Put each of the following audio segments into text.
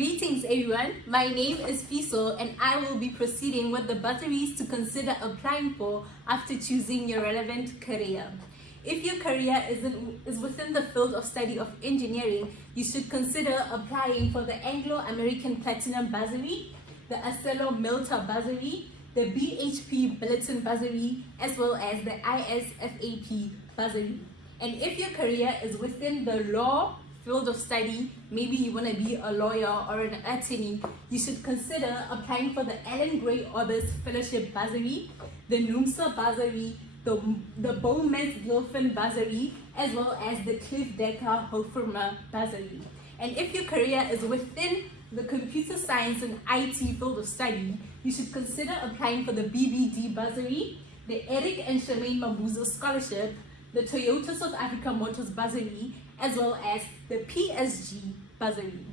Greetings everyone, my name is Fiso and I will be proceeding with the bursaries to consider applying for after choosing your relevant career. If your career is within the field of study of engineering, you should consider applying for the Anglo-American Platinum Bursary, the Acelo Milta Bursary, the BHP Bulletin Bursary, as well as the ISFAP Bursary. And if your career is within the law field of study, maybe you want to be a lawyer or an attorney, you should consider applying for the Ellen Gray Orbis Fellowship Bursary, the NUMSA Bursary, the Bowman's Gilfin Bursary, as well as the Cliff Decker Hofermer Bursary. And if your career is within the computer science and IT field of study, you should consider applying for the BBD Bursary, the Eric and Charmaine Mabuza Scholarship, the Toyota South Africa Motors Bursary, as well as the PSG Bursary.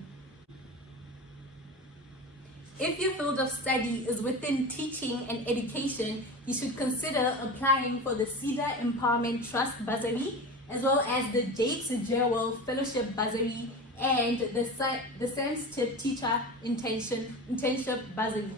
If your field of study is within teaching and education, you should consider applying for the Cedar Empowerment Trust Bursary, as well as the Jakes Jewell Fellowship Bursary and the Sam's Tip Teacher Internship Bursary.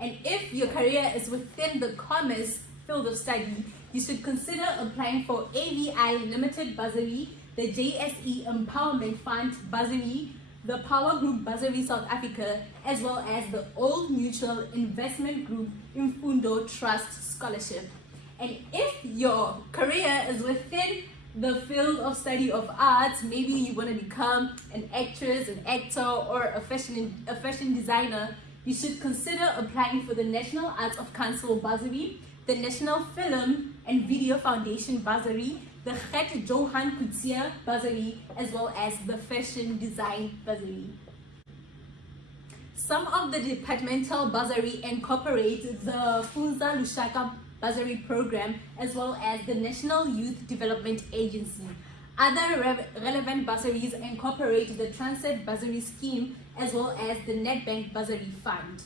And if your career is within the commerce field of study, you should consider applying for AVI Limited Bursary, the JSE Empowerment Fund Bursary, the Power Group Bursary South Africa, as well as the Old Mutual Investment Group Imfundo Trust Scholarship. And if your career is within the field of study of arts, maybe you want to become an actress, an actor, or a fashion designer, you should consider applying for the National Arts of Council Bursary, the National Film and Video Foundation Bursary, the Gert Johan Coetzee Bursary, as well as the Fashion Design Bursary. Some of the departmental bursary incorporate the Funza Lushaka Bursary Program, as well as the National Youth Development Agency. Other relevant bursaries incorporate the Transit Bursary Scheme, as well as the Nedbank Bursary Fund.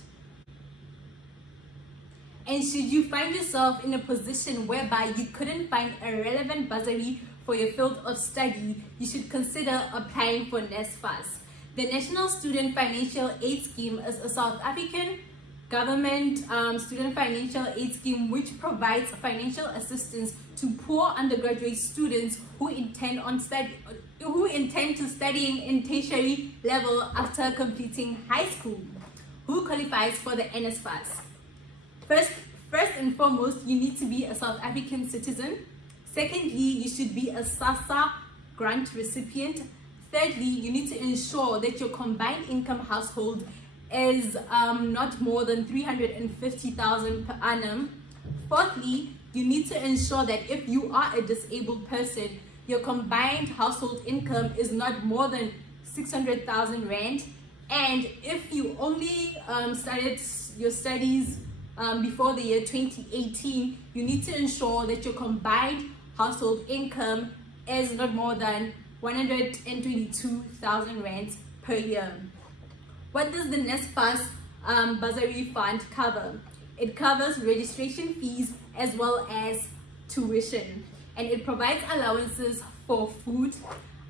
And should you find yourself in a position whereby you couldn't find a relevant bursary for your field of study, you should consider applying for NSFAS. The National Student Financial Aid Scheme is a South African government student financial aid scheme which provides financial assistance to poor undergraduate students who intend to studying in tertiary level after completing high school. Who qualifies for the NSFAS? First and foremost, you need to be a South African citizen. Secondly, you should be a SASSA grant recipient. Thirdly, you need to ensure that your combined income household is not more than 350,000 per annum. Fourthly, you need to ensure that if you are a disabled person, your combined household income is not more than 600,000 rand. And if you only started your studies before the year 2018, you need to ensure that your combined household income is not more than 122,000 rand per year. What does the NSFAS Bursary Fund cover? It covers registration fees as well as tuition, and it provides allowances for food,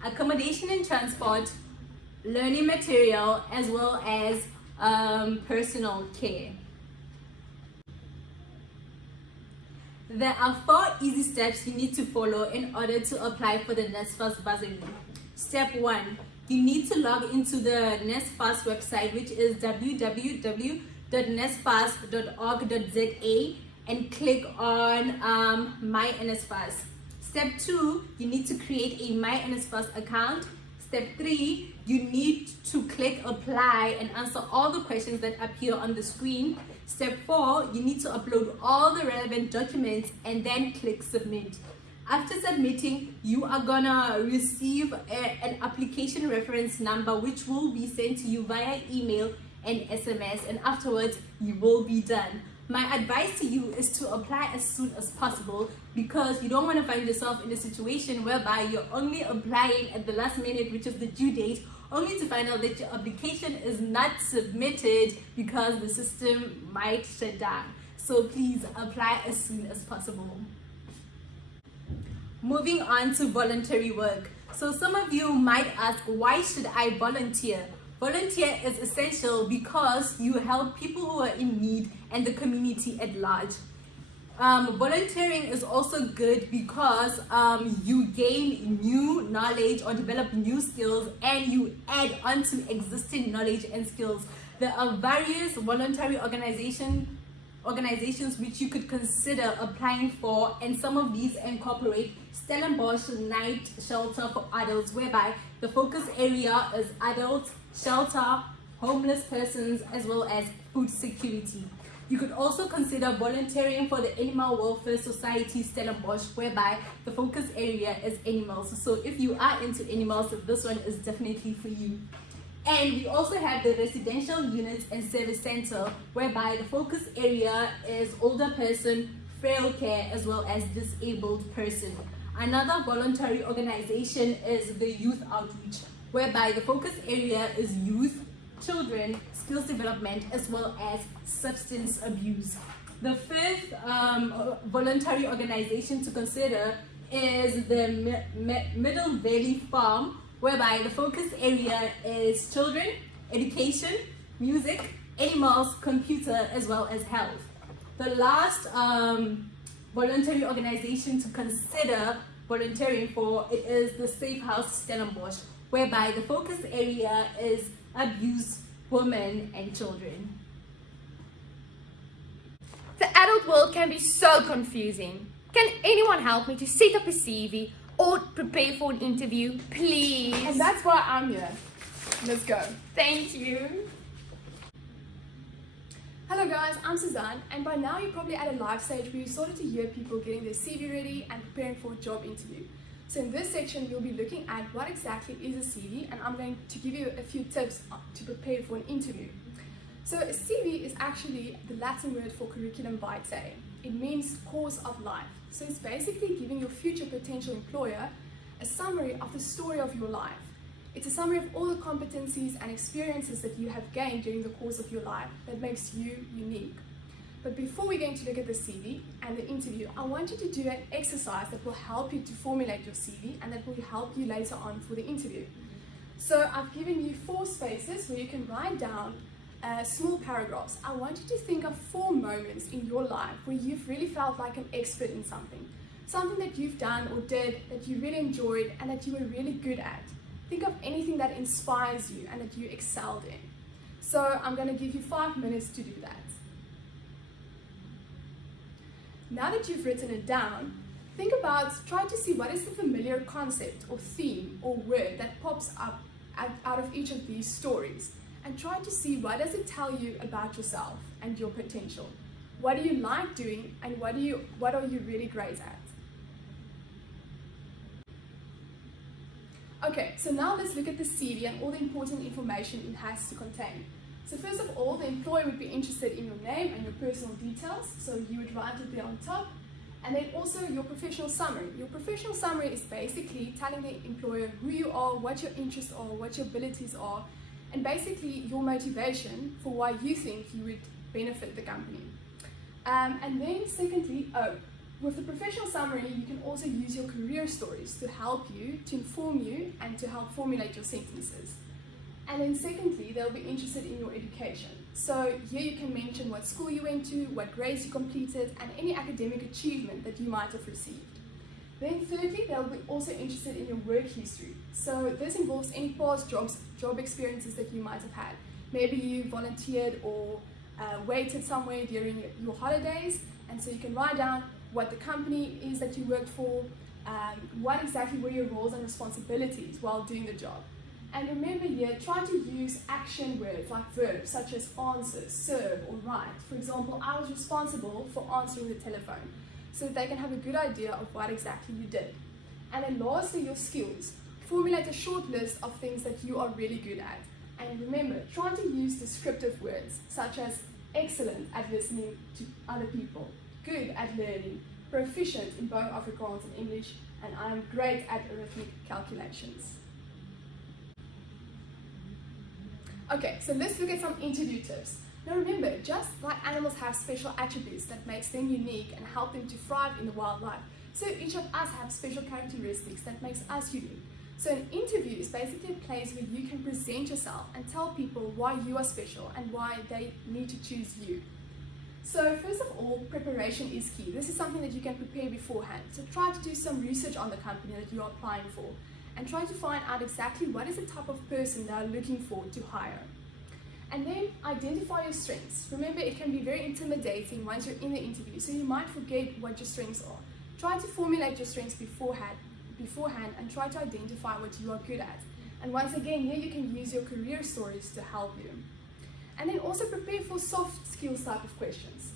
accommodation and transport, learning material, as well as personal care. There are 4 easy steps you need to follow in order to apply for the NSFAS Bursary. Step 1. You need to log into the NSFAS website, which is www.nsfas.org.za, and click on My NSFAS. Step 2, you need to create a My NSFAS account. Step 3, you need to click apply and answer all the questions that appear on the screen. Step 4, you need to upload all the relevant documents and then click submit. After submitting, you are gonna receive an application reference number which will be sent to you via email and SMS, and afterwards you will be done. My advice to you is to apply as soon as possible, because you don't want to find yourself in a situation whereby you're only applying at the last minute, which is the due date, only to find out that your application is not submitted because the system might shut down. So please apply as soon as possible. Moving on to voluntary work. So some of you might ask, why should I volunteer? Volunteer is essential because you help people who are in need and the community at large. Volunteering is also good because you gain new knowledge or develop new skills, and you add on to existing knowledge and skills. There are various voluntary organizations which you could consider applying for, and some of these incorporate Stellenbosch Night Shelter for Adults, whereby the focus area is adults, shelter, homeless persons, as well as food security. You could also consider volunteering for the Animal Welfare Society Stellenbosch, whereby the focus area is animals. So if you are into animals, this one is definitely for you. And we also have the residential units and service center, whereby the focus area is older person, frail care, as well as disabled person. Another voluntary organization is the youth outreach, whereby the focus area is youth, children, skills development, as well as substance abuse. The fifth voluntary organization to consider is the Middle Valley Farm, whereby the focus area is children, education, music, animals, computer, as well as health. The last voluntary organization to consider volunteering for it is the Safe House Stellenbosch, whereby the focus area is abused women and children. The adult world can be so confusing. Can anyone help me to set up a CV or prepare for an interview, please? And that's why I'm here. Let's go. Thank you. Hello guys, I'm Suzanne, and by now you're probably at a live stage where you started to hear people getting their CV ready and preparing for a job interview. So in this section, you'll be looking at what exactly is a CV, and I'm going to give you a few tips to prepare for an interview. So a CV is actually the Latin word for curriculum vitae. It means course of life. So it's basically giving your future potential employer a summary of the story of your life. It's a summary of all the competencies and experiences that you have gained during the course of your life that makes you unique. But before we're going to look at the CV and the interview, I want you to do an exercise that will help you to formulate your CV and that will help you later on for the interview. So I've given you 4 spaces where you can write down small paragraphs. I want you to think of 4 moments in your life where you've really felt like an expert in something. Something that you've done or did that you really enjoyed and that you were really good at. Think of anything that inspires you and that you excelled in. So I'm going to give you 5 minutes to do that. Now that you've written it down, try to see what is the familiar concept or theme or word that pops up out of each of these stories, and try to see what does it tell you about yourself and your potential. What do you like doing, and what are you really great at? Okay, so now let's look at the CV and all the important information it has to contain. So first of all, the employer would be interested in your name and your personal details, so you would write it there on top. And then also your professional summary. Your professional summary is basically telling the employer who you are, what your interests are, what your abilities are, and basically your motivation for why you think you would benefit the company. And then secondly, with the professional summary, you can also use your career stories to help you, to inform you, and to help formulate your sentences. And then secondly, they'll be interested in your education. So here you can mention what school you went to, what grades you completed, and any academic achievement that you might have received. Then thirdly, they'll be also interested in your work history. So this involves any past job experiences that you might have had. Maybe you volunteered or waited somewhere during your holidays, and so you can write down what the company is that you worked for, what exactly were your roles and responsibilities while doing the job. And remember here, try to use action words like verbs such as answer, serve, or write. For example, I was responsible for answering the telephone, so that they can have a good idea of what exactly you did. And then lastly, your skills. Formulate a short list of things that you are really good at. And remember, try to use descriptive words such as excellent at listening to other people, good at learning, proficient in both Afrikaans and English, and I'm great at arithmetic calculations. Okay, so let's look at some interview tips. Now remember, just like animals have special attributes that makes them unique and help them to thrive in the wildlife, so each of us have special characteristics that makes us unique. So an interview is basically a place where you can present yourself and tell people why you are special and why they need to choose you. So first of all, preparation is key. This is something that you can prepare beforehand. So try to do some research on the company that you are applying for and try to find out exactly what is the type of person they are looking for to hire. And then identify your strengths. Remember, it can be very intimidating once you're in the interview, so you might forget what your strengths are. Try to formulate your strengths beforehand and try to identify what you are good at. And once again, here you can use your career stories to help you. And then also prepare for soft skills type of questions.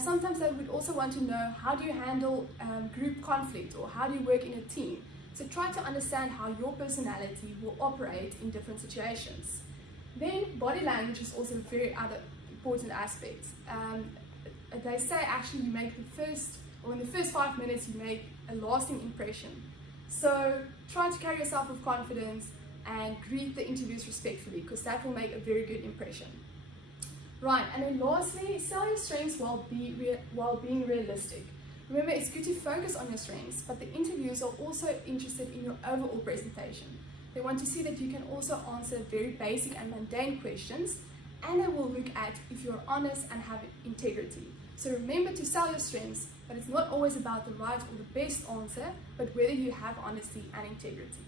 Sometimes they would also want to know, how do you handle group conflict, or how do you work in a team? So try to understand how your personality will operate in different situations. Then body language is also a very other important aspect. They say actually you make in the first 5 minutes you make a lasting impression. So try to carry yourself with confidence and greet the interviewers respectfully, because that will make a very good impression. Right, and then lastly, sell your strengths while being realistic. Remember, it's good to focus on your strengths, but the interviewers are also interested in your overall presentation. They want to see that you can also answer very basic and mundane questions, and they will look at if you're honest and have integrity. So remember to sell your strengths, but it's not always about the right or the best answer, but whether you have honesty and integrity.